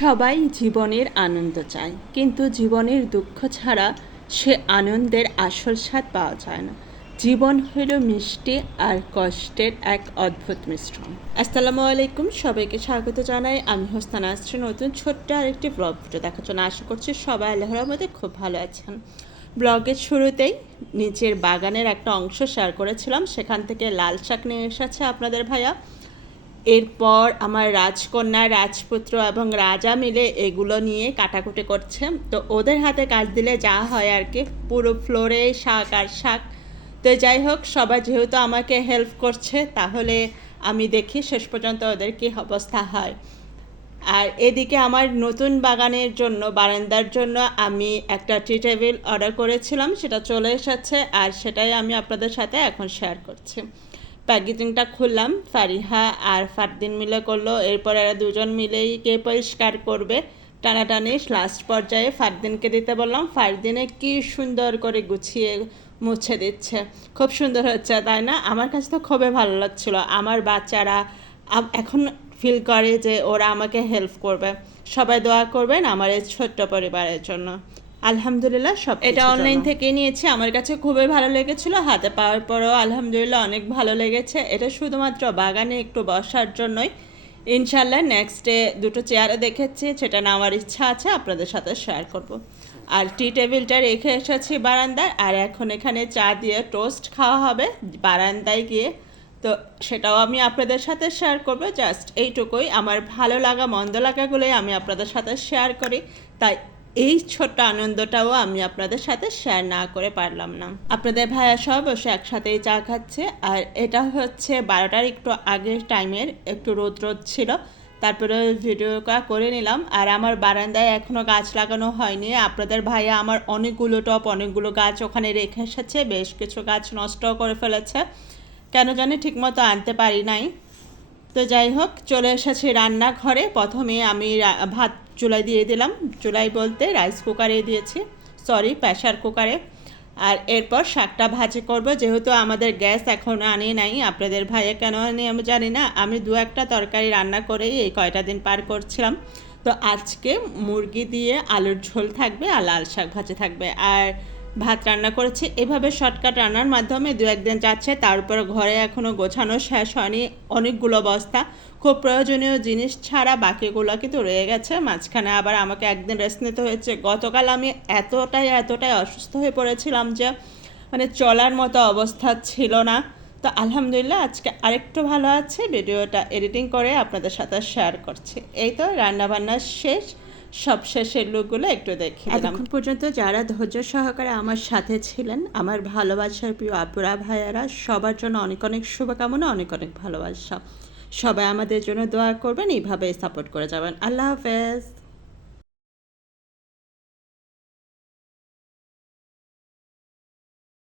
সবাই জীবনের আনন্দ চায়, কিন্তু জীবনের দুঃখ ছাড়া সে আনন্দের আসল স্বাদ পাওয়া যায় না। জীবন হইল মিষ্টি আর কষ্টের এক অদ্ভুত মিশ্রণ। আসসালামু আলাইকুম, সবাইকে স্বাগত জানাই। আমি হোস্তান আসছি নতুন ছোট্ট আরেকটি ব্লগ ভিডিও দেখার জন্য আশা করছি সবাই আল্লাহর মধ্যে খুব ভালো আছেন। ব্লগের শুরুতেই নিচের বাগানের একটা অংশ শেয়ার করেছিলাম। সেখান থেকে লাল শাক নিয়ে এসেছে আপনাদের ভাইয়া। এরপর আমার রাজকন্যা, রাজপুত্র এবং রাজা মিলে এগুলো নিয়ে কাটাকুটি করছে। তো ওদের হাতে কাজ দিলে যা হয় আর কি, পুরো ফ্লোরে শাক আর শাক। তো যাই হোক, সবাই যেহেতু আমাকে হেল্প করছে, তাহলে আমি দেখি শেষ পর্যন্ত ওদের কী অবস্থা হয়। আর এদিকে আমার নতুন বাগানের জন্য, বারান্দার জন্য আমি একটা টি টেবিল অর্ডার করেছিলাম, সেটা চলে এসেছে, আর সেটাই আমি আপনাদের সাথে এখন শেয়ার করছি। প্যাকেজিংটা খুললাম, ফারিহা আর ফারদিন মিলে করল। এরপর এরা দুজন মিলেই কে পরিষ্কার করবে। টানাটানি লাস্ট পর্যায়ে ফারদিনকে দিতে বললাম, ফারদিনে কি সুন্দর করে গুছিয়ে মুছে দিচ্ছে। খুব সুন্দর হচ্ছে, তাই না? আমার কাছে তো খুবই ভালো লাগছিল। আমার বাচ্চারা এখন ফিল করে যে ওরা আমাকে হেল্প করবে। সবাই দোয়া করবেন আমার এই ছোট্ট পরিবারের জন্য। আলহামদুলিল্লাহ সব এটা অনলাইন থেকে নিয়েছি আমার কাছে খুবই ভালো লেগেছিল হাতে পাওয়ার পরও আলহামদুলিল্লাহ অনেক ভালো লেগেছে। এটা শুধুমাত্র বাগানে একটু বসার জন্যই। ইনশাল্লাহ নেক্সট ডে দুটো চেয়ারে দেখেছি সেটা নেওয়ার ইচ্ছা আছে আপনাদের সাথে শেয়ার করব। আর টি টেবিলটা রেখে এসেছি বারান্দায় আর এখন এখানে চা দিয়ে টোস্ট খাওয়া হবে বারান্দায় গিয়ে। তো সেটাও আমি আপনাদের সাথে শেয়ার করব জাস্ট এইটুকুই। আমার ভালো লাগা মন্দ লাগাগুলোই আমি আপনাদের সাথে শেয়ার করি। তাই এই ছোট্ট আনন্দটাও আমি আপনাদের সাথে শেয়ার না করে পারলাম না। আপনাদের ভাইয়া সব বসে একসাথেই চা খাচ্ছে, আর এটা হচ্ছে বারোটার একটু আগের টাইমের একটু রোদ রোদ ছিল, তারপরে ভিডিওটা করে নিলাম, আর আমার বারান্দায় এখনও গাছ লাগানো হয়নি। আপনাদের ভাইয়া আমার অনেকগুলো টপ, অনেকগুলো গাছ ওখানে রেখে এসেছে, বেশ কিছু গাছ নষ্টও করে ফেলেছে। কেন জানি ঠিকমতো আনতে পারি নাই। তো যাই হোক, চলে এসেছি রান্নাঘরে। প্রথমে আমি ভাত চুলায় দিয়ে দিলাম। চুলাই বলতে রাইস কুকারে দিয়েছি। সরি প্রেশার কুকারে আর এরপর শাকটা ভাজি করব। যেহেতু আমাদের গ্যাস এখন আনি নাই, আপনাদের ভাইয়ে কেন আনি আমি জানি না। আমি দু একটা তরকারি রান্না করেই এই কয়টা দিন পার করছিলাম। তো আজকে মুরগি দিয়ে আলুর ঝোল থাকবে আর লাল শাক ভাজি থাকবে। আর ভাত রান্না করেছি। এভাবে শর্টকাট রান্নার মাধ্যমে দু একদিন যাচ্ছে। তার উপর ঘরে এখনও গোছানো শেষ হয়নি। অনেকগুলো বস্তা। খুব প্রয়োজনীয় জিনিস ছাড়া বাকিগুলো কিন্তু রয়ে গেছে। মাঝখানে আবার আমাকে একদিন রেস্ট নিতে হয়েছে। গতকাল আমি এতটাই এতটাই অসুস্থ হয়ে পড়েছিলাম যে মানে চলার মতো অবস্থা ছিল না। তো আলহামদুলিল্লাহ আজকে আরেকটু ভালো আছে। ভিডিওটা এডিটিং করে আপনাদের সাথে শেয়ার করছি। এই তো রান্নাবান্না শেষ। সব শেষের লুকগুলো একটু দেখে এখন পর্যন্ত যারা ধৈর্য সহকারে আমার সাথে ছিলেন, আমার ভালোবাসার প্রিয় আপুরা, ভাইয়ারা, সবার জন্য অনেক অনেক শুভকামনা, অনেক অনেক ভালোবাসা। সবাই আমাদের জন্য দোয়া করবেন এইভাবে সাপোর্ট করে যাবেন। আল্লাহ হাফেজ।